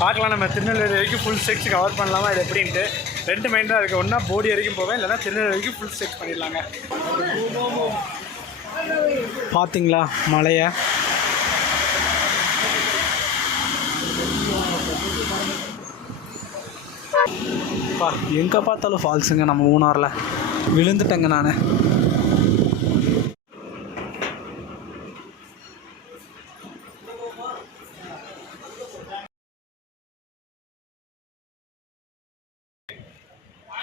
பார்க்கலாம். நம்ம திருநெல்வேலி வரைக்கும் ஃபுல் ஸ்ட்ரெச் கவர் பண்ணலாமா இது எப்படின்ட்டு 2 மைண்டாக இருக்குது. ஒன்றா போடி வரைக்கும் போவேன், இல்லைனா திருநெல்வேலி வரைக்கும் ஃபுல் ஸ்ட்ரெச் பண்ணிடலாங்க. பார்த்தீங்களா மலையை? எங்கே பார்த்தாலும் ஃபால்ஸுங்க. நம்ம மூணாரில் விழுந்துட்டேங்க நான்.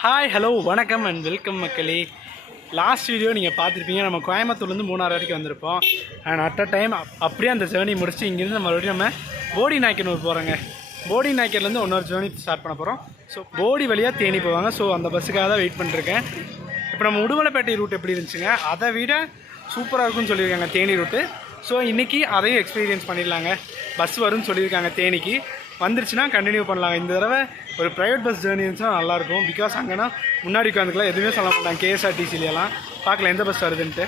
ஹாய், ஹலோ, வணக்கம் அண்ட் வெல்கம் மக்களே. லாஸ்ட் வீடியோ நீங்கள் பார்த்துருப்பீங்க. நம்ம கோயம்புத்தூர்லேருந்து மூணாறு வரைக்கும் வந்திருப்போம். அண்ட் அட் அ டைம் அப்படியே அந்த ஜேர்னி முடிச்சு இங்கேருந்து மறுபடியும் நம்ம போடி நாயக்கனூர் போகிறோங்க. போடி நாயக்கர்லேருந்து இன்னொரு ஜேர்னி ஸ்டார்ட் பண்ண போகிறோம். ஸோ போடி வழியாக தேனி போவாங்க. ஸோ அந்த பஸ்ஸுக்காக தான் வெயிட் பண்ணிருக்கேன். இப்போ நம்ம உடுமலைப்பேட்டை ரூட் எப்படி இருந்துச்சுங்க, அதை விட சூப்பராக இருக்குன்னு சொல்லியிருக்காங்க தேனி ரூட்டு. ஸோ இன்றைக்கி அதையும் எக்ஸ்பீரியன்ஸ் பண்ணிடலாங்க. பஸ் வரும்னு சொல்லியிருக்காங்க தேனிக்கு. வந்துருச்சுன்னா கண்டினியூ பண்ணலாங்க. இந்த தடவை ஒரு ப்ரைவேட் பஸ் ஜேர்னி இருந்துச்சுன்னா நல்லாயிருக்கும். பிகாஸ் அங்கேனா முன்னாடி உட்காந்துக்கலாம், எதுவுமே சொல்ல மாட்டாங்க. கேஎஸ்ஆர்டிசிலாம் பார்க்கலாம் எந்த பஸ் வருதுன்ட்டு.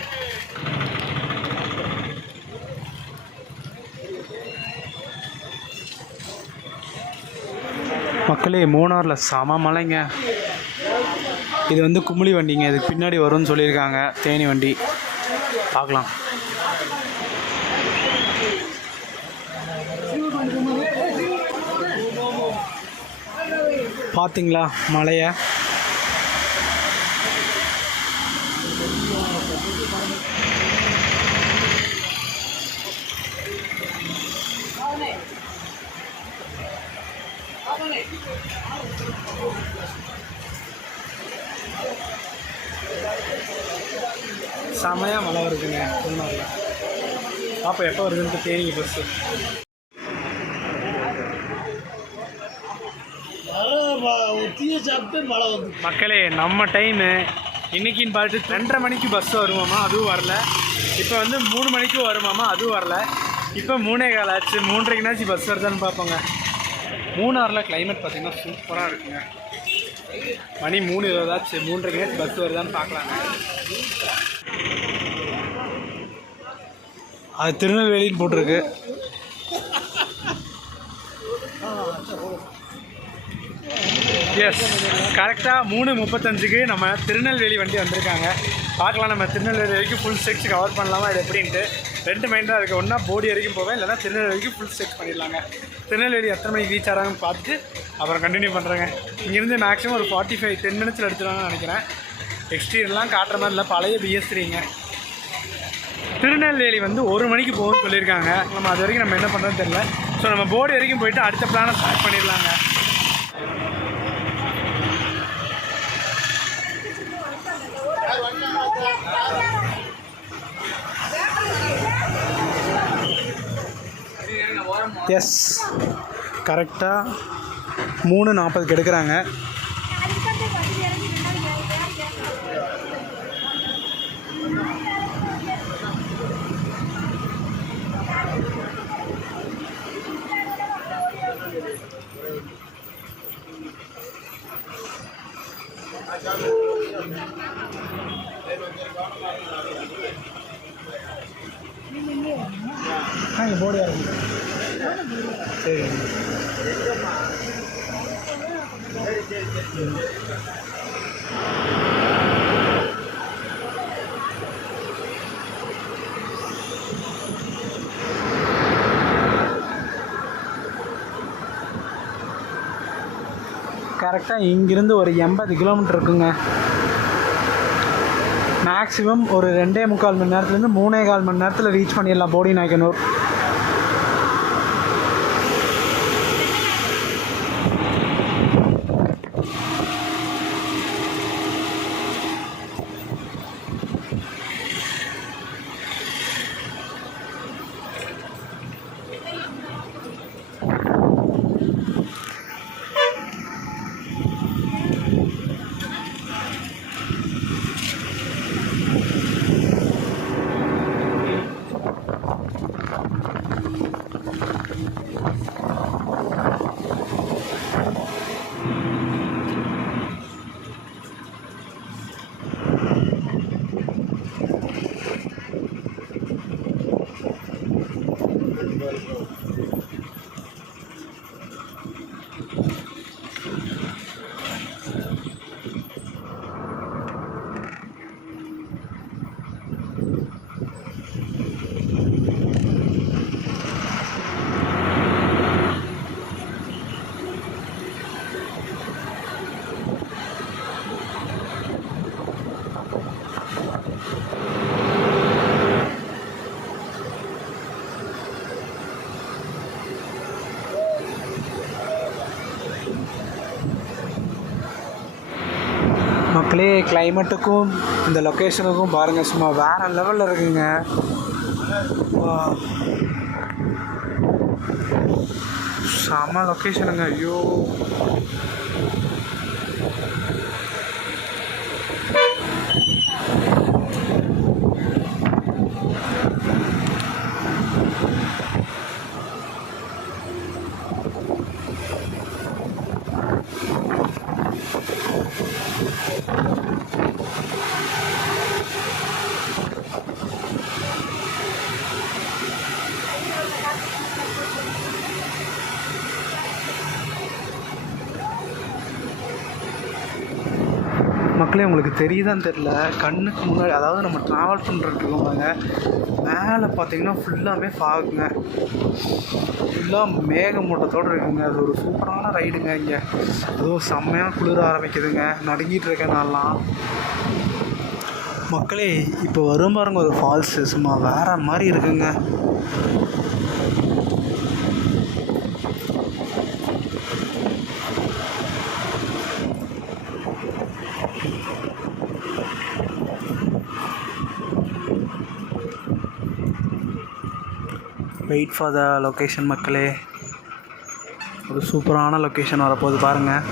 மக்களே, மூணாரில் செம மலைங்க. இது வந்து குமுளி வண்டிங்க. இதுக்கு பின்னாடி வரும்னு சொல்லியிருக்காங்க தேனி வண்டி. பார்க்கலாம். பார்த்தீங்களா மலையை? செமையாக மழை வருதுங்க மூணாரில். அப்போ எப்போ வருதுன்ட்டு தேனி பஸ்ஸு. மக்களே, நம்ம டைமு இன்றைக்கின்னு பார்த்துட்டு 2:30 மணிக்கு பஸ் வருமாமா, அதுவும் வரல. இப்போ வந்து 3 மணிக்கு வருமாமா, அதுவும் வரல. இப்போ 3:15 ஆச்சு. 3:30க்குனாச்சும் பஸ் வருதான்னு பார்ப்போங்க. மூணாரில் கிளைமேட் பார்த்திங்கன்னா சூப்பராக இருக்குங்க. மணி 3:20 ஆச்சு. 3:30க்குனாச்சும் பஸ் வருதான்னு பார்க்கலாங்க. அது திருநெல்வேலின்னு போட்டிருக்கு. எஸ், கரெக்டாக 3:35க்கு நம்ம திருநெல்வேலி வண்டி வந்திருக்காங்க. பார்க்கலாம். நம்ம திருநெல்வேலி வரைக்கும் ஃபுல் ஸ்ட்ரெச் கவர் பண்ணலாமா இது எப்படின்ட்டு 2 மைண்டாக இருக்குது. ஒன்றா போடி வரைக்கும் போவேன், இல்லைனா திருநெல்வேலி வரைக்கும் ஃபுல் ஸ்ட்ரெச் பண்ணிடலாங்க. திருநெல்வேலி எத்தனை மணிக்கு ரீச் ஆகிறாங்கன்னு பார்த்துட்டு அப்புறம் கண்டினியூ பண்ணுறேங்க. இங்கேருந்து மேக்ஸிமம் ஒரு 10 மினிட்ஸில் எடுத்துருவாங்கன்னு நினைக்கிறேன். எக்ஸ்டீரியர்லாம் காட்டுற மாதிரி இல்லை, பழைய BS3ங்க. திருநெல்வேலி வந்து 1 மணிக்கு போகும்னு சொல்லியிருக்காங்க. நம்ம அது வரைக்கும் நம்ம என்ன பண்ணுறதுன்னு தெரியல. ஸோ நம்ம போடி வரைக்கும் போயிட்டு அடுத்த பிளானை ஸ்டார்ட் பண்ணிடலாங்க. எஸ், கரெக்டாக 3:40க்கு எடுக்கிறாங்க. போடியா இருக்கு. சரி, கரெக்டாக இங்கிருந்து ஒரு 80 கிலோமீட்டர் இருக்குங்க. மேக்ஸிமம் ஒரு 2.25 மணி நேரத்துலேருந்து 3.25 மணி நேரத்தில் ரீச் பண்ணிடலாம் போடி நாயக்கனூர். மக்களே கிளைமேட்டுக்கும் இந்த லொக்கேஷனுக்கும் பாருங்கள், சும்மா வேறு லெவலில் இருக்குங்க. செம லொக்கேஷனுங்க. ஐயோ மக்களே, உங்களுக்கு தெரியுதான்னு தெரில, கண்ணுக்கு முன்னாடி அதாவது நம்ம ட்ராவல் பண்ணுறதுக்குவாங்க மேலே பார்த்தீங்கன்னா ஃபுல்லாகவே ஃபாகுங்க, ஃபுல்லாக மேகமூட்டத்தோடு இருக்குங்க. அது ஒரு சூப்பரான ரைடுங்க. இங்கே அதுவும் செம்மையாக குளிர ஆரம்பிக்குதுங்க, நடுங்கிட்டு இருக்கேன் நான்லாம். மக்களே, இப்போ வரும் பாருங்க ஒரு ஃபால்ஸு, சும்மா வேறு மாதிரி இருக்குங்க. வெயிட் ஃபார் த லொக்கேஷன் மக்களே. ஒரு சூப்பரான லொக்கேஷன் வரப்போகுது பாருங்கள்.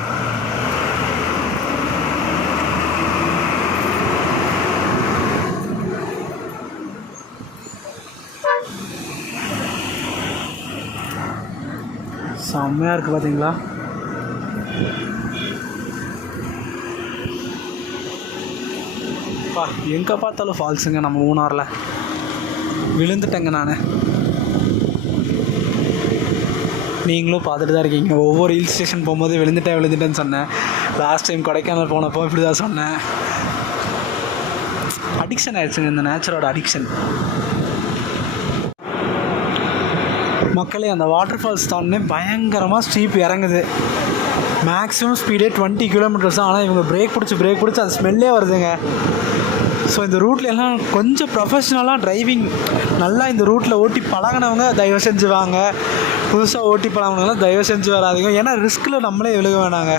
செம்மையாக இருக்குது பார்த்தீங்களா? எங்கே பார்த்தாலும் ஃபால்ஸுங்க நம்ம மூணாரில். விழுந்துட்டேங்க நான். நீங்களும் பார்த்துட்டு தான் இருக்கீங்க. ஒவ்வொரு ஹில் ஸ்டேஷன் போகும்போது விழுந்துட்டேன்னு சொன்னேன். லாஸ்ட் டைம் கொடைக்கானல் போனப்போ இப்படி தான் சொன்னேன். அடிக்ஷன் ஆகிடுச்சுங்க, இந்த நேச்சரோட அடிக்ஷன். மக்களே, அந்த வாட்டர் ஃபால்ஸ் தானே பயங்கரமாக ஸ்டீப் இறங்குது. மேக்ஸிமம் ஸ்பீடே 20 கிலோமீட்டர்ஸ் தான். ஆனால் இவங்க பிரேக் பிடிச்சி அது ஸ்மெல்லே வருதுங்க. ஸோ இந்த ரூட்லெல்லாம் கொஞ்சம் ப்ரொஃபஷ்னலாக டிரைவிங் நல்லா இந்த ரூட்டில் ஓட்டி பழகினவங்க தயவு செஞ்சு வாங்க. புதுசாக ஓட்டி பழகினவங்களாம் தயவு செஞ்சு வராதிங்க. ஏன்னா ரிஸ்கில் நம்மளே விழுக வேணாங்க.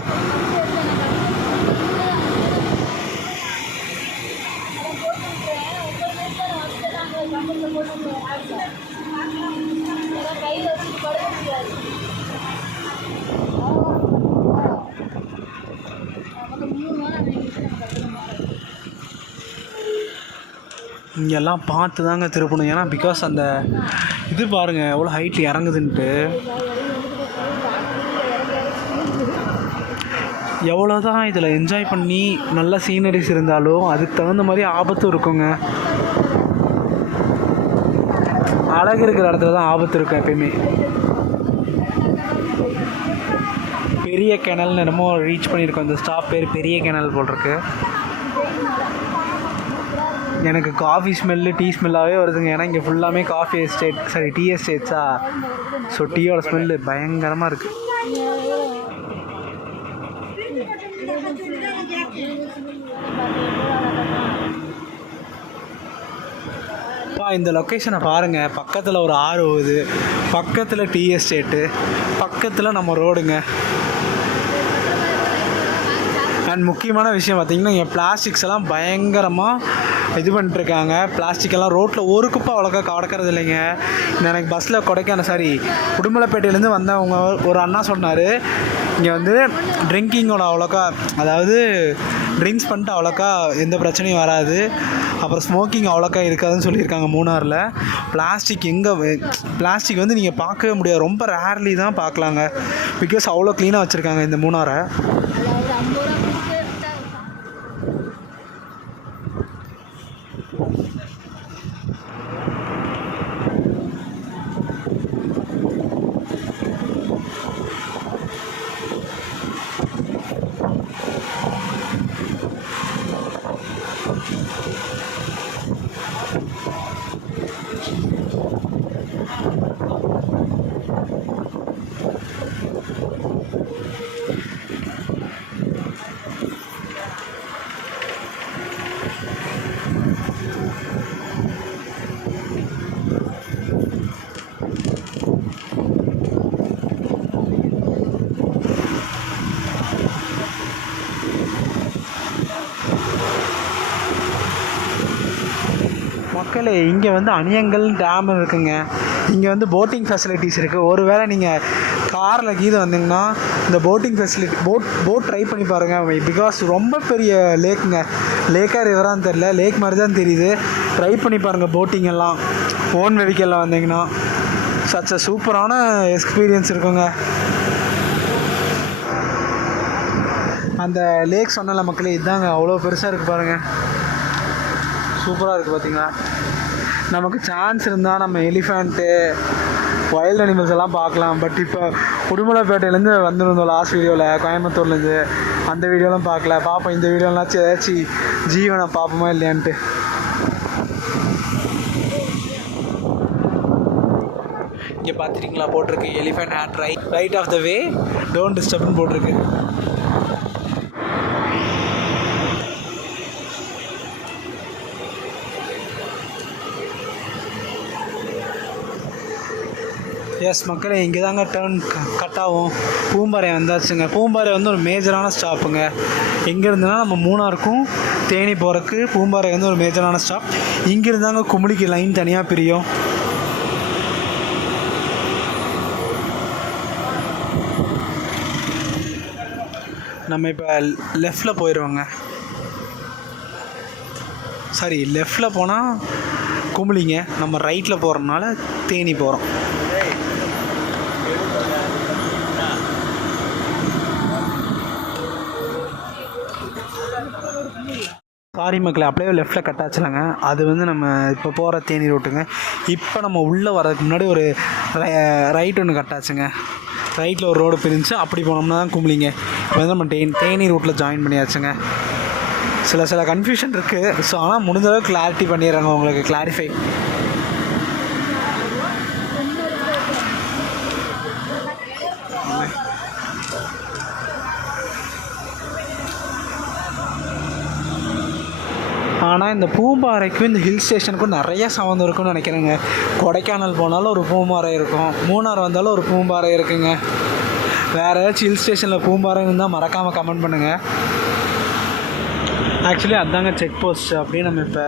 இங்கெல்லாம் பார்த்து தாங்க திருப்பணும். ஏன்னா பிகாஸ் அந்த இது பாருங்கள் எவ்வளோ ஹைட்டில் இறங்குதுன்ட்டு. எவ்வளோ தான் இதில் என்ஜாய் பண்ணி நல்ல சீனரிஸ் இருந்தாலும் அதுக்கு தகுந்த மாதிரி ஆபத்தும் இருக்குங்க. அழகு இருக்கிற இடத்துல தான் ஆபத்து இருக்கும் எப்பயுமே. பெரிய கிணல் என்னமோ ரீச் பண்ணியிருக்கோம். இந்த ஸ்டாப் பேர் பெரிய கிணல் போட்டிருக்கு. எனக்கு காஃபி ஸ்மெல்லு டீ ஸ்மெல்லாகவே வருதுங்க. ஏன்னா இங்கே ஃபுல்லாமே காஃபி எஸ்டேட், சாரி டீ எஸ்டேட்ஸா. ஸோ டீயோட ஸ்மெல்லு பயங்கரமாக இருக்குது. இந்த லொக்கேஷனை பாருங்கள். பக்கத்தில் ஒரு ஆறு போகுது, பக்கத்தில் டீ எஸ்டேட்டு, பக்கத்தில் நம்ம ரோடுங்க. அண்ட் முக்கியமான விஷயம் பார்த்திங்கன்னா இங்கே பிளாஸ்டிக்ஸ் எல்லாம் பயங்கரமாக இது பண்ணிட்டுருக்காங்க. பிளாஸ்டிக்கெல்லாம் ரோட்டில் ஒரு குப்பை அவ்வளோக்கா கடக்கிறது இல்லைங்க. எனக்கு பஸ்ஸில் கொடைக்கானல் சாரி உடுமலைப்பேட்டையிலேருந்து வந்தவங்க ஒரு அண்ணா சொன்னார், இங்கே வந்து ட்ரிங்கிங்கோட அவ்வளோக்கா, அதாவது ட்ரிங்க்ஸ் பண்ணிட்டு அவ்வளோக்கா எந்த பிரச்சனையும் வராது, அப்புறம் ஸ்மோக்கிங் அவ்வளோக்கா இருக்காதுன்னு சொல்லியிருக்காங்க. மூணாரில் பிளாஸ்டிக் வந்து நீங்கள் பார்க்கவே முடியாது, ரொம்ப ரேர்லி தான் பார்க்கலாங்க. பிகாஸ் அவ்வளோ க்ளீனாக வச்சுருக்காங்க இந்த மூணாரை. மக்களே இங்கே வந்து அணியங்கல் டேம் இருக்குங்க. இங்கே வந்து போட்டிங் ஃபெசிலிட்டிஸ் இருக்குது. ஒருவேளை நீங்கள் காரில் கீது வந்தீங்கன்னா இந்த போட்டிங் ஃபெசிலிட்டி போட் ட்ரை பண்ணி பாருங்கள். பிகாஸ் ரொம்ப பெரிய லேக்குங்க. லேக்காக ரிவரான்னு தெரில, லேக் மாதிரி தான் தெரியுது. ட்ரை பண்ணி பாருங்கள் போட்டிங் எல்லாம் ஓன் வெஹிக்கலில் வந்தீங்கன்னா. சச் அ சூப்பரான எக்ஸ்பீரியன்ஸ் இருக்குங்க. அந்த லேக் சொன்னல மக்களே, இதுதாங்க. அவ்வளோ பெருசாக இருக்குது பாருங்கள், சூப்பராக இருக்குது பார்த்தீங்களா. நமக்கு சான்ஸ் இருந்தால் நம்ம எலிஃபண்ட்டு வைல்ட் அனிமல்ஸ் எல்லாம் பார்க்கலாம். பட் இப்போ உடுமலைப்பேட்டையிலேருந்து வந்துருந்தோம் லாஸ்ட் வீடியோவில், கோயம்புத்தூர்லேருந்து. அந்த வீடியோலாம் பார்க்கல. பார்ப்போம் இந்த வீடியோலாம் ஏதாச்சும் ஜீவனை பார்ப்போமா இல்லையான்ட்டு. இங்கே பார்த்துட்டிங்களா போட்டிருக்கு elephant had right of the way don't டிஸ்டர்ப்னு போட்டிருக்கு. எஸ் மக்களே, இங்கே தாங்க டேர்ன் கட் ஆகும். பூம்பாறை வந்தாச்சுங்க. பூம்பாறை வந்து ஒரு மேஜரான ஸ்டாப்புங்க. எங்கேருந்துன்னா நம்ம மூணாருக்கும் தேனி போகிறதுக்கு பூம்பாறை வந்து ஒரு மேஜரான ஸ்டாப். இங்கேருந்தாங்க குமுளிக்கு லைன் தனியாக பிரியும். நம்ம இப்போ லெஃப்டில் போயிடுவோங்க. சாரி, லெஃப்டில் போனால் குமுளிங்க, நம்ம ரைட்டில் போகிறதுனால தேனி போகிறோம். சாரி மக்களே, அப்படியே லெஃப்டில் கட் ஆச்சுலாங்க. அது வந்து நம்ம இப்போ போகிற தேனி ரோட்டுங்க. இப்போ நம்ம உள்ளே வரதுக்கு முன்னாடி ஒரு ரைட் ஒன்று கட் ஆச்சுங்க. ரைட்டில் ஒரு ரோடு பிரிஞ்சு அப்படி போனோம்னா தான் குமுளிங்க. இப்போ வந்து நம்ம தேனி ரூட்டில் ஜாயின் பண்ணியாச்சுங்க. சில கன்ஃபியூஷன் இருக்குது. ஸோ ஆனால் முடிஞ்ச அளவுக்கு கிளாரிட்டி பண்ணிடுறாங்க உங்களுக்கு, கிளாரிஃபை. ஆனால் இந்த பூம்பாறைக்கும் இந்த ஹில் ஸ்டேஷனுக்கும் நிறைய சம்மந்தம் இருக்குன்னு நினைக்கிறேங்க. கொடைக்கானல் போனாலும் ஒரு பூம்பாறை இருக்கும், மூணார் வந்தாலும் ஒரு பூம்பாறை இருக்குங்க. வேறு ஏதாச்சும் ஹில் ஸ்டேஷனில் பூம்பாறை இருந்தால் மறக்காமல் கமெண்ட் பண்ணுங்கள். ஆக்சுவலி அதாங்க செக் போஸ்ட் அப்படின்னு நம்ம இப்போ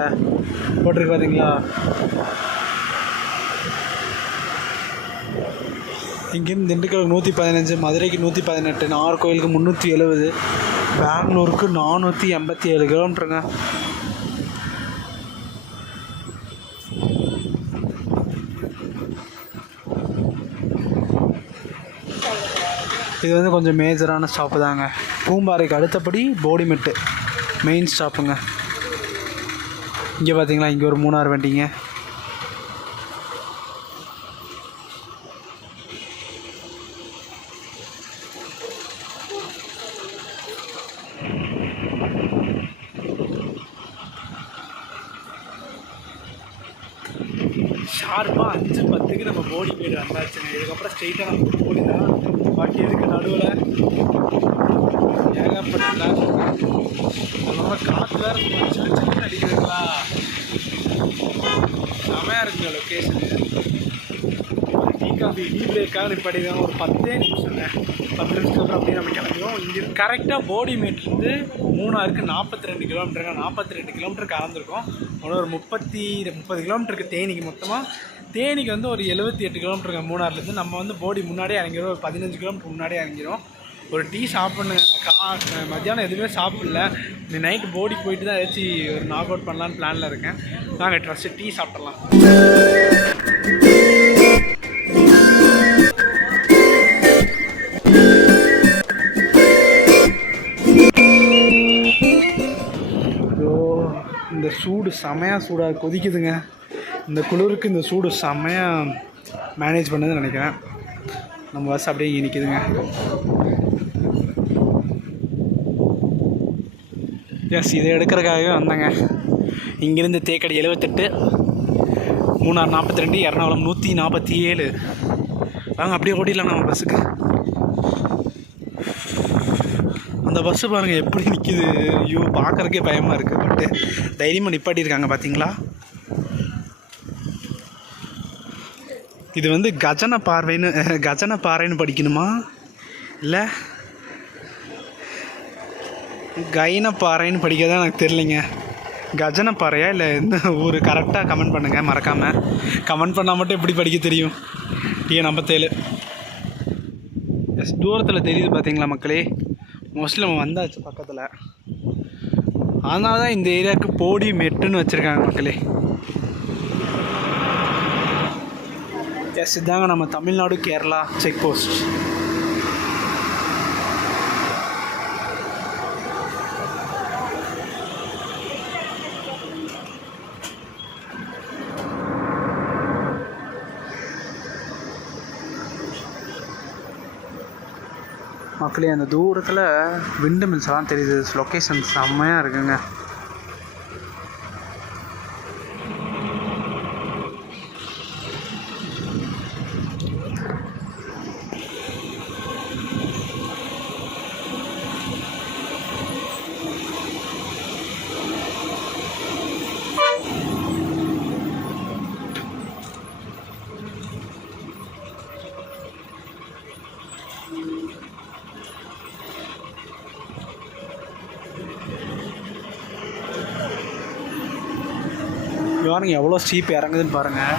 போட்டிருக்கு பார்த்தீங்களா. இங்கேருந்து திண்டுக்கலுக்கு 115, மதுரைக்கு 118, நாகர்கோயிலுக்கு 370, பெங்களூருக்கு 487 கிலோமீட்டருங்க. இது வந்து கொஞ்சம் மேஜரான ஸ்டாப்பு தாங்க. பூம்பாறைக்கு அடுத்தபடி போடிமெட்டு மெயின் ஸ்டாப்புங்க. இங்கே பார்த்தீங்களா, இங்கே ஒரு மூணார் வண்டிங்க. ஷார்ப்பாக 5:10 நம்ம போடிமேடு வந்தாச்சுங்க. இதுக்கப்புறம் ஸ்ட்ரெயிட்டாக நம்ம போடி தான். பட் இதுக்கு நடுவில் ஏகப்பட்ட ரொம்ப காற்று வேறு சின்ன சின்ன அடிக்கிறதுங்களா. செமையாக இருக்குங்க லொக்கேஷனு. டீ காஃபி டீ பிரேக்காக நிப்பாடிதான் ஒரு 10 நிமிஷங்க. 10 நிமிஷத்துக்கு அப்புறம் அப்படியே நம்ம கிளம்பிடுவோம். இங்கே கரெக்டாக போடிமேட்லேருந்து மூணாருக்கு 42 கிலோமீட்டருங்க. 42 கிலோமீட்டர் கலந்துருக்கோம். ஒரு 30 கிலோமீட்டருக்கு தேனிக்கு. மொத்தமாக தேனிக்கு வந்து ஒரு 78 கிலோமீட்டருங்க மூணார்லேருந்து. நம்ம வந்து போடி முன்னாடியே இறங்கிடுவோம். ஒரு 15 கிலோமீட்டர் முன்னாடியே இறங்கிடும். ஒரு டீ சாப்பிட்ணுங்க. மத்தியானம் எதுவுமே சாப்பிடல. இந்த நைட்டு போடி போயிட்டு தான் ஏதாச்சும் ஒரு நாக் அவுட் பண்ணலான்னு பிளானில் இருக்கேன். நாங்கள் ட்ரெஸ்ட்டு டீ சாப்பிட்றலாம். இந்த சூடு செமையாக சூடாக கொதிக்குதுங்க. இந்த குளிருக்கு இந்த சூடு செமையாக மேனேஜ் பண்ணதுன்னு நினைக்கிறேன். நம்ம பஸ் அப்படியே இங்கே நிற்கிதுங்க. எஸ், இதை எடுக்கிறதுக்காகவே வந்தேங்க. இங்கேருந்து தேக்கடி 78, மூணார் 42, எர்ணாகுளம் 147. வாங்க அப்படியே ஓடிடலாம் நம்ம பஸ்ஸுக்கு. அந்த பஸ்ஸு பாருங்கள் எப்படி நிற்கிது. ஐயோ, பார்க்குறக்கே பயமாக இருக்குது. பட்டு தைரியமாக நிப்பாட்டியிருக்காங்க பார்த்தீங்களா. இது வந்து கஜன பாறைன்னு படிக்கணுமா இல்லை கைன பாறைன்னு படிக்க தான் எனக்கு தெரியலைங்க. கஜனப்பாறையா இல்லை எந்த ஊர் கரெக்டாக கமெண்ட் பண்ணுங்கள் மறக்காமல். கமெண்ட் பண்ணால் மட்டும் எப்படி படிக்க தெரியும். T57. எஸ், தூரத்தில் தெரியுது பார்த்தீங்களா மக்களே. மோஸ்ட்லி நம்ம வந்தாச்சு பக்கத்தில். அதனால தான் இந்த ஏரியாவுக்கு போடி மெட்டுன்னு வச்சுருக்காங்க மக்களே. எஸ், இதாங்க நம்ம தமிழ்நாடு கேரளா செக் போஸ்ட். மக்களே அந்த தூரத்தில் விண்டு மில்ஸ்லாம் தெரியுது. லொக்கேஷன் செம்மையாக இருக்குங்க. பாருங்க எவ்வளோ ஸ்டீப் இறங்குதுன்னு பாருங்கள்.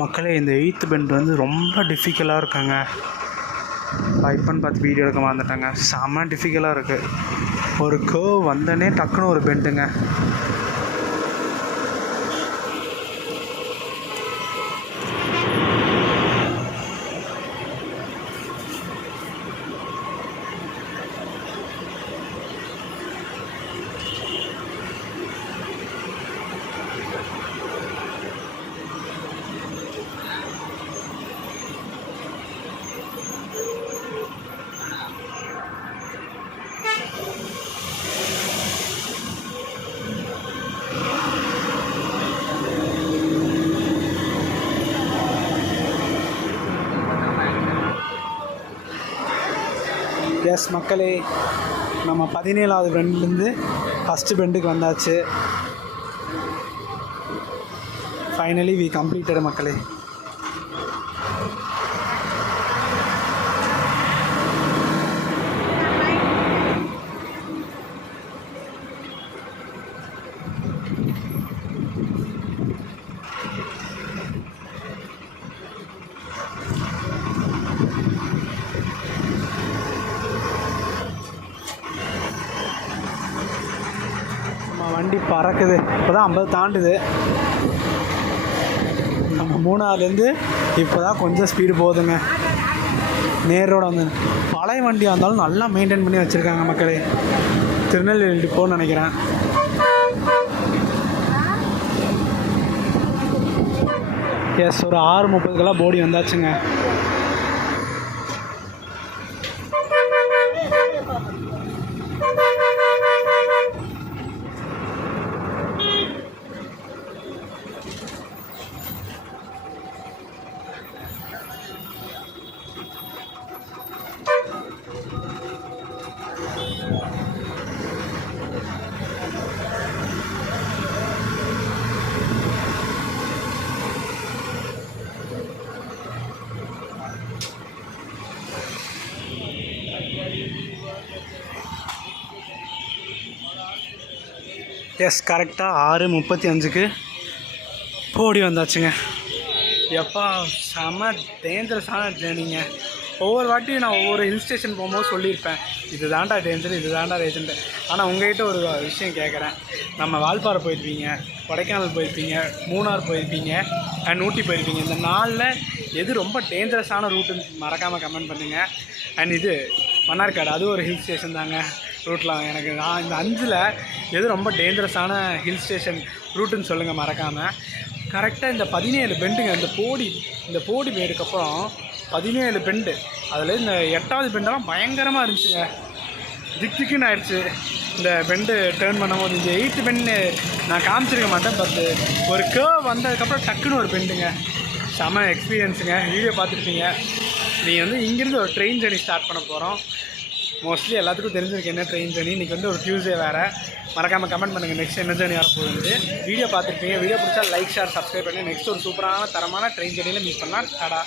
மக்களே இந்த 8th பெண்ட் வந்து ரொம்ப டிஃபிகல்ட்டாக இருக்காங்க. இப்போன்னு பார்த்து வீடியோ எடுக்க மறந்துட்டாங்க. செம்ம டிஃபிகல்ட்டாக இருக்குது. ஒரு கர்வ் வந்தனே டக்குன்னு ஒரு பெண்டுங்க. எஸ் மக்களே, நம்ம 17வது பெண்ட்லேருந்து ஃபஸ்ட்டு பெண்டுக்கு வந்தாச்சு. ஃபைனலி வி கம்ப்ளீட்டட் மக்களே. வண்டி பறக்குது. இப்போ தான் 50 தாண்டுது. நம்ம 3ஆவதுலேருந்து இப்போ தான் கொஞ்சம் ஸ்பீடு போகுதுங்க. நேர் ரோடு வந்து பழைய வண்டியாக இருந்தாலும் நல்லா மெயின்டைன் பண்ணி வச்சுருக்காங்க மக்களே. திருநெல்வேலி டிப்போன்னு நினைக்கிறேன். எஸ், ஒரு 6:30க்கெல்லாம் போடி வந்தாச்சுங்க. எஸ் கரெக்டாக 6:35க்கு போடி வந்தாச்சுங்க. எப்பா செம டேஞ்சரஸான ஜேர்னிங்க. ஒவ்வொரு வாட்டியும் நான் ஒவ்வொரு ஹில் ஸ்டேஷன் போகும்போது சொல்லியிருப்பேன், இது தாண்டா டேஞ்சர், இது தாண்டா ரேஜென்ட்டு. ஆனால் உங்கள்கிட்ட ஒரு விஷயம் கேட்குறேன். நம்ம வால்பாறை போயிருப்பீங்க, கொடைக்கானல் போயிருப்பீங்க, மூணார் போயிருப்பீங்க அண்ட் ஊட்டி போயிருப்பீங்க. இந்த நாளில் எது ரொம்ப டேஞ்சரஸான ரூட்டுன்னு மறக்காமல் கமெண்ட் பண்ணுங்கள். அண்ட் இது மன்னார்காடு, அது ஒரு ஹில் ஸ்டேஷன் தாங்க. ரூட்லாம் எனக்கு நான் இந்த 5ல் எது ரொம்ப டேஞ்சரஸான ஹில் ஸ்டேஷன் ரூட்டுன்னு சொல்லுங்கள் மறக்காமல். கரெக்டாக இந்த 17 பெண்டுங்க. இந்த போடி மேடுக்கப்புறம் 17 பெண்டு. அதில் இந்த 8வது பெண்டெல்லாம் பயங்கரமாக இருந்துச்சுங்க. திக்குன்னு ஆயிடுச்சு இந்த பெண்டு டேர்ன் பண்ணும்போது. இந்த 8th பெண்டு நான் காமிச்சிருக்க மாட்டேன், பட் ஒரு கேர்வ் வந்ததுக்கப்புறம் டக்குன்னு ஒரு பெண்டுங்க. செம எக்ஸ்பீரியன்ஸுங்க. வீடியோ பார்த்துருப்பீங்க. நீங்கள் வந்து இங்கேருந்து ஒரு ட்ரெயின் ஜர்னி ஸ்டார்ட் பண்ண போகிறோம். மோஸ்ட்லி எல்லாத்துக்கும் தெரிஞ்சிருக்கு என்ன ட்ரெயின் ஜர்னி. இன்றைக்கி வந்து ஒரு டியூஸ்டே வேறு. மறக்காமல் கமெண்ட் பண்ணுங்கள் நெக்ஸ்ட் என்ன ஜர்னி வரப்போகுது. வீடியோ பார்த்துருப்பீங்க. வீடியோ பிடிச்சா லைக், ஷேர், சப்ஸ்கிரைப் பண்ணி நெக்ஸ்ட் ஒரு சூப்பரான தரமான ட்ரெயின் ஜர்னியில் மீட் பண்ணலாம். டாடா.